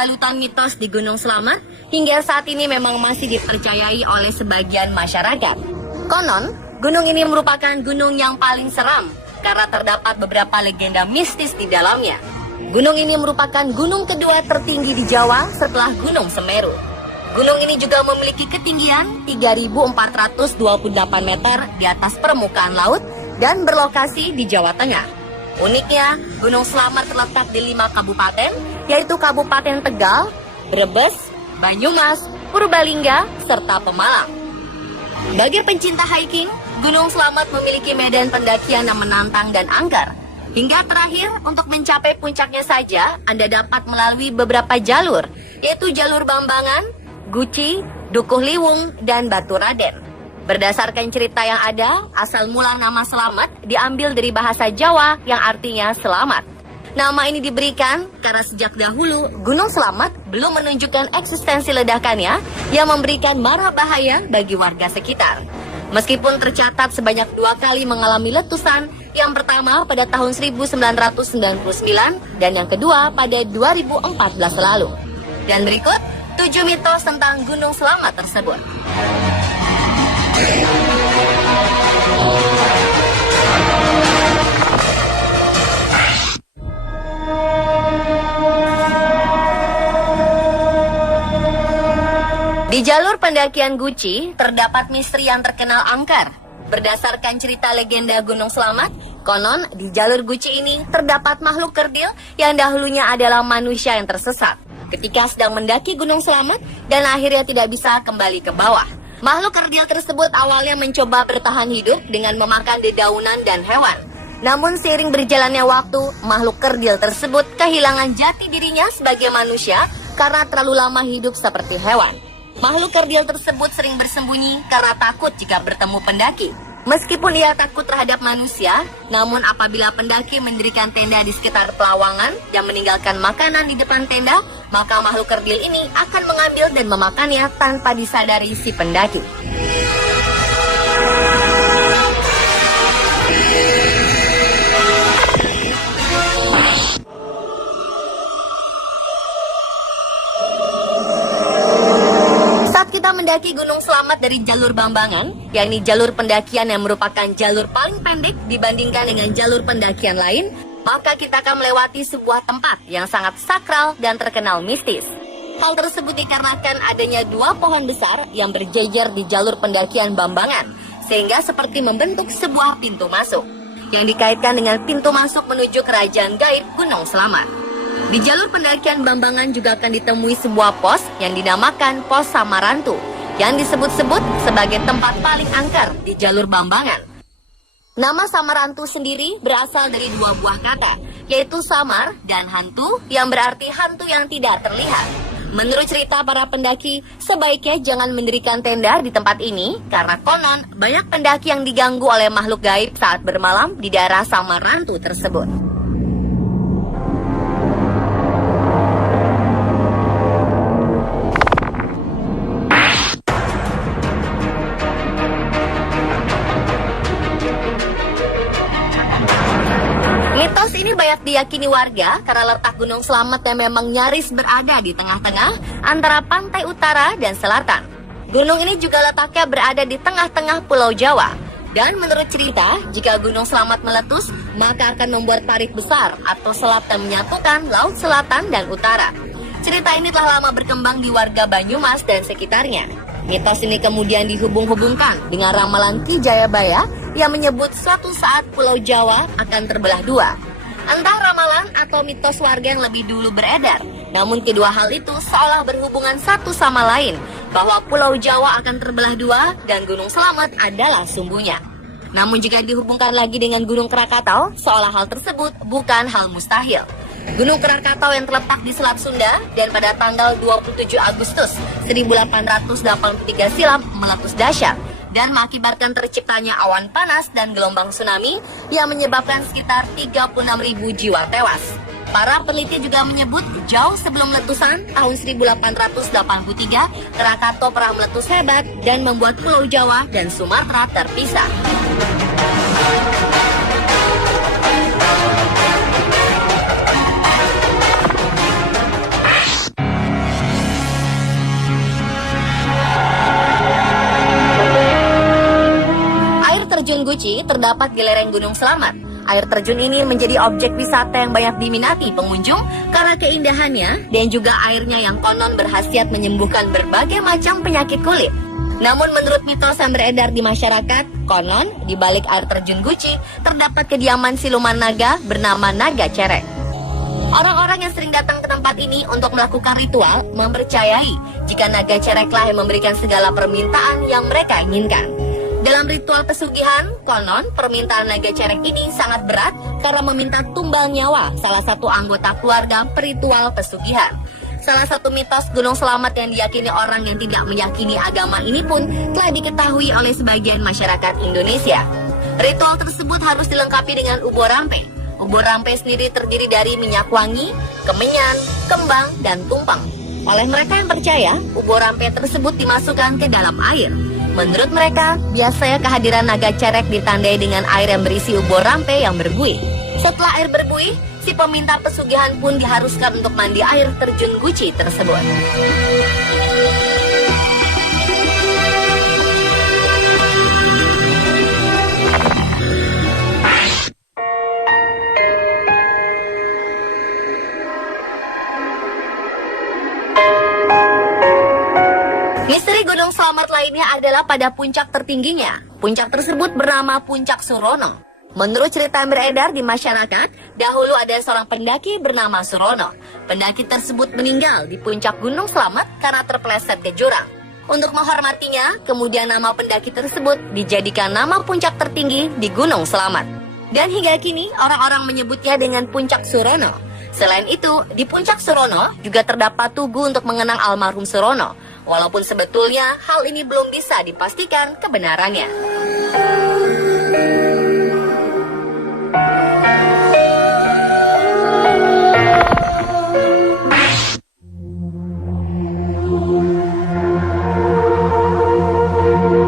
berbalutan mitos di Gunung Slamet hingga saat ini memang masih dipercayai oleh sebagian masyarakat. Konon, gunung ini merupakan gunung yang paling seram karena terdapat beberapa legenda mistis di dalamnya. Gunung ini merupakan gunung kedua tertinggi di Jawa setelah Gunung Semeru. Gunung ini juga memiliki ketinggian 3.428 meter di atas permukaan laut dan berlokasi di Jawa Tengah. Uniknya, Gunung Slamet terletak di 5 kabupaten, yaitu Kabupaten Tegal, Brebes, Banyumas, Purbalingga, serta Pemalang. Bagi pencinta hiking, Gunung Slamet memiliki medan pendakian yang menantang dan angker. Hingga terakhir, untuk mencapai puncaknya saja, Anda dapat melalui beberapa jalur, yaitu jalur Bambangan, Guci, Dukuh Liwung, dan Batu Raden. Berdasarkan cerita yang ada, asal mula nama Slamet diambil dari bahasa Jawa yang artinya selamat. Nama ini diberikan karena sejak dahulu Gunung Slamet belum menunjukkan eksistensi ledakannya yang memberikan mara bahaya bagi warga sekitar. Meskipun tercatat sebanyak 2 kali mengalami letusan, yang pertama pada tahun 1999 dan yang kedua pada 2014 lalu. Dan berikut 7 mitos tentang Gunung Slamet tersebut. Di jalur pendakian Guci, terdapat misteri yang terkenal angker. Berdasarkan cerita legenda Gunung Slamet, konon di jalur Guci ini terdapat makhluk kerdil yang dahulunya adalah manusia yang tersesat ketika sedang mendaki Gunung Slamet dan akhirnya tidak bisa kembali ke bawah. Makhluk kerdil tersebut awalnya mencoba bertahan hidup dengan memakan dedaunan dan hewan. Namun seiring berjalannya waktu, makhluk kerdil tersebut kehilangan jati dirinya sebagai manusia karena terlalu lama hidup seperti hewan. Makhluk kerdil tersebut sering bersembunyi karena takut jika bertemu pendaki. Meskipun ia takut terhadap manusia, namun apabila pendaki mendirikan tenda di sekitar pelawangan dan meninggalkan makanan di depan tenda, maka makhluk kerdil ini akan mengambil dan memakannya tanpa disadari si pendaki. Kita mendaki Gunung Slamet dari jalur Bambangan, yakni jalur pendakian yang merupakan jalur paling pendek dibandingkan dengan jalur pendakian lain, maka kita akan melewati sebuah tempat yang sangat sakral dan terkenal mistis. Hal tersebut dikarenakan adanya 2 pohon besar yang berjejer di jalur pendakian Bambangan, sehingga seperti membentuk sebuah pintu masuk, yang dikaitkan dengan pintu masuk menuju kerajaan gaib Gunung Slamet. Di jalur pendakian Bambangan juga akan ditemui sebuah pos yang dinamakan Pos Samarantu, yang disebut-sebut sebagai tempat paling angker di jalur Bambangan. Nama Samarantu sendiri berasal dari 2 buah kata, yaitu samar dan hantu, yang berarti hantu yang tidak terlihat. Menurut cerita para pendaki, sebaiknya jangan mendirikan tenda di tempat ini, karena konon banyak pendaki yang diganggu oleh makhluk gaib saat bermalam di daerah Samarantu tersebut. Mitos ini banyak diyakini warga karena letak Gunung Slamet yang memang nyaris berada di tengah-tengah antara pantai utara dan selatan. Gunung ini juga letaknya berada di tengah-tengah Pulau Jawa. Dan menurut cerita, jika Gunung Slamet meletus, maka akan membuat parit besar atau selat yang menyatukan laut selatan dan utara. Cerita ini telah lama berkembang di warga Banyumas dan sekitarnya. Mitos ini kemudian dihubung-hubungkan dengan ramalan Ki Jayabaya yang menyebut suatu saat Pulau Jawa akan terbelah 2. Entah ramalan atau mitos warga yang lebih dulu beredar, namun kedua hal itu seolah berhubungan satu sama lain, bahwa Pulau Jawa akan terbelah 2 dan Gunung Slamet adalah sumbunya. Namun jika dihubungkan lagi dengan Gunung Krakatau, seolah hal tersebut bukan hal mustahil. Gunung Krakatau yang terletak di Selat Sunda dan pada tanggal 27 Agustus 1883 silam meletus dahsyat dan mengakibatkan terciptanya awan panas dan gelombang tsunami yang menyebabkan sekitar 36.000 jiwa tewas. Para peneliti juga menyebut jauh sebelum letusan tahun 1883, Krakatau pernah meletus hebat dan membuat Pulau Jawa dan Sumatera terpisah. terjun Guci terdapat di lereng Gunung Selamat. Air terjun ini menjadi objek wisata yang banyak diminati pengunjung karena keindahannya dan juga airnya yang konon berkhasiat menyembuhkan berbagai macam penyakit kulit. Namun menurut mitos yang beredar di masyarakat, konon di balik air terjun Guci terdapat kediaman siluman naga bernama Naga Cerek. Orang-orang yang sering datang ke tempat ini untuk melakukan ritual mempercayai jika Naga Cereklah yang memberikan segala permintaan yang mereka inginkan. Dalam ritual pesugihan, konon permintaan Naga Cerek ini sangat berat karena meminta tumbal nyawa salah satu anggota keluarga peritual pesugihan. Salah satu mitos Gunung Selamat yang diyakini orang yang tidak meyakini agama ini pun telah diketahui oleh sebagian masyarakat Indonesia. Ritual tersebut harus dilengkapi dengan ubo rampe. Ubo rampe sendiri terdiri dari minyak wangi, kemenyan, kembang, dan tumpeng. Oleh mereka yang percaya, ubo rampe tersebut dimasukkan ke dalam air. Menurut mereka, biasanya kehadiran Naga Cerek ditandai dengan air yang berisi ubo rampe yang berbuih. Setelah air berbuih, si peminta pesugihan pun diharuskan untuk mandi air terjun Guci tersebut. Misteri Gunung Selamat lainnya adalah pada puncak tertingginya. Puncak tersebut bernama Puncak Surono. Menurut cerita yang beredar di masyarakat, dahulu ada seorang pendaki bernama Surono. Pendaki tersebut meninggal di puncak Gunung Selamat karena terpeleset ke jurang. Untuk menghormatinya, kemudian nama pendaki tersebut dijadikan nama puncak tertinggi di Gunung Selamat. Dan hingga kini, orang-orang menyebutnya dengan Puncak Surono. Selain itu, di Puncak Surono juga terdapat tugu untuk mengenang almarhum Surono. Walaupun sebetulnya hal ini belum bisa dipastikan kebenarannya.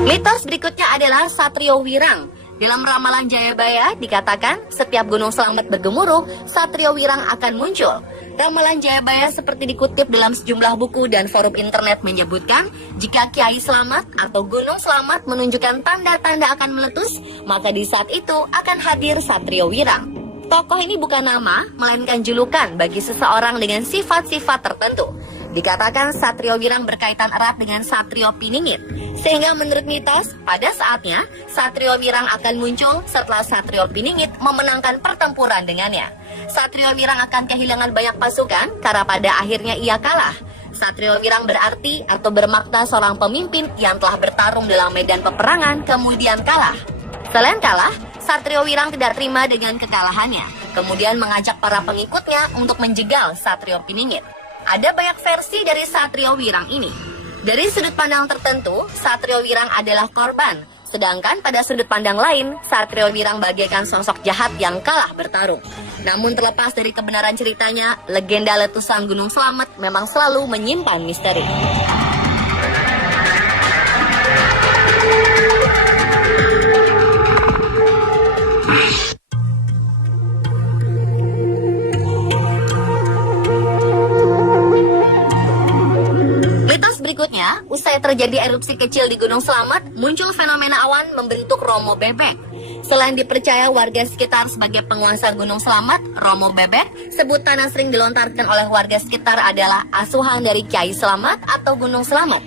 Mitos berikutnya adalah Satrio Wirang. Dalam ramalan Jayabaya dikatakan setiap Gunung Selamat bergemuruh, Satrio Wirang akan muncul. Ramalan Jayabaya seperti dikutip dalam sejumlah buku dan forum internet menyebutkan jika Kiai Selamat atau Gunung Selamat menunjukkan tanda-tanda akan meletus, maka di saat itu akan hadir Satrio Wirang. Tokoh ini bukan nama, melainkan julukan bagi seseorang dengan sifat-sifat tertentu. Dikatakan Satrio Wirang berkaitan erat dengan Satrio Piningit, sehingga menurut mitos, pada saatnya Satrio Wirang akan muncul setelah Satrio Piningit memenangkan pertempuran dengannya. Satrio Wirang akan kehilangan banyak pasukan karena pada akhirnya ia kalah. Satrio Wirang berarti atau bermakna seorang pemimpin yang telah bertarung dalam medan peperangan kemudian kalah. Selain kalah, Satrio Wirang tidak terima dengan kekalahannya, kemudian mengajak para pengikutnya untuk menjegal Satrio Piningit. Ada banyak versi dari Satrio Wirang ini. Dari sudut pandang tertentu, Satrio Wirang adalah korban. Sedangkan pada sudut pandang lain, Satrio Wirang bagaikan sosok jahat yang kalah bertarung. Namun terlepas dari kebenaran ceritanya, legenda letusan Gunung Selamat memang selalu menyimpan misteri. Berikutnya, usai terjadi erupsi kecil di Gunung Selamat, muncul fenomena awan membentuk Romo Bebek. Selain dipercaya warga sekitar sebagai penguasa Gunung Selamat, Romo Bebek, sebutan yang sering dilontarkan oleh warga sekitar adalah asuhan dari Kiai Selamat atau Gunung Selamat.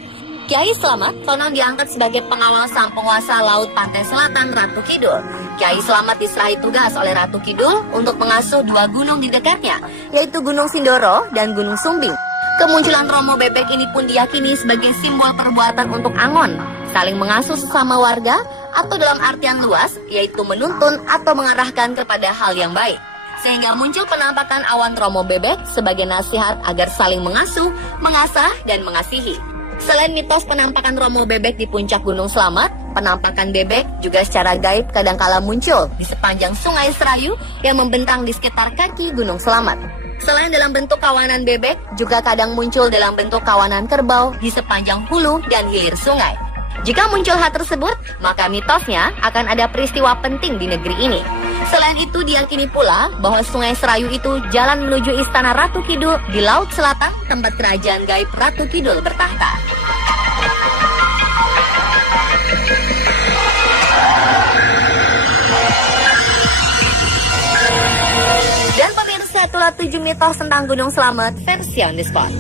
Kiai Selamat konon diangkat sebagai pengawal sang penguasa Laut Pantai Selatan Ratu Kidul. Kiai Selamat diserahi tugas oleh Ratu Kidul untuk mengasuh dua gunung di dekatnya, yaitu Gunung Sindoro dan Gunung Sumbing. Kemunculan Romo Bebek ini pun diyakini sebagai simbol perbuatan untuk angon, saling mengasuh sesama warga, atau dalam artian luas, yaitu menuntun atau mengarahkan kepada hal yang baik. Sehingga muncul penampakan awan Romo Bebek sebagai nasihat agar saling mengasuh, mengasah, dan mengasihi. Selain mitos penampakan Romo Bebek di puncak Gunung Selamat, penampakan bebek juga secara gaib kadangkala muncul di sepanjang Sungai Serayu yang membentang di sekitar kaki Gunung Selamat. Selain dalam bentuk kawanan bebek, juga kadang muncul dalam bentuk kawanan kerbau di sepanjang hulu dan hilir sungai. Jika muncul hal tersebut, maka mitosnya akan ada peristiwa penting di negeri ini. Selain itu, diyakini pula bahwa Sungai Serayu itu jalan menuju istana Ratu Kidul di Laut Selatan, tempat kerajaan gaib Ratu Kidul bertahta. 7 mitos tentang Gunung Slamet versi on the spot.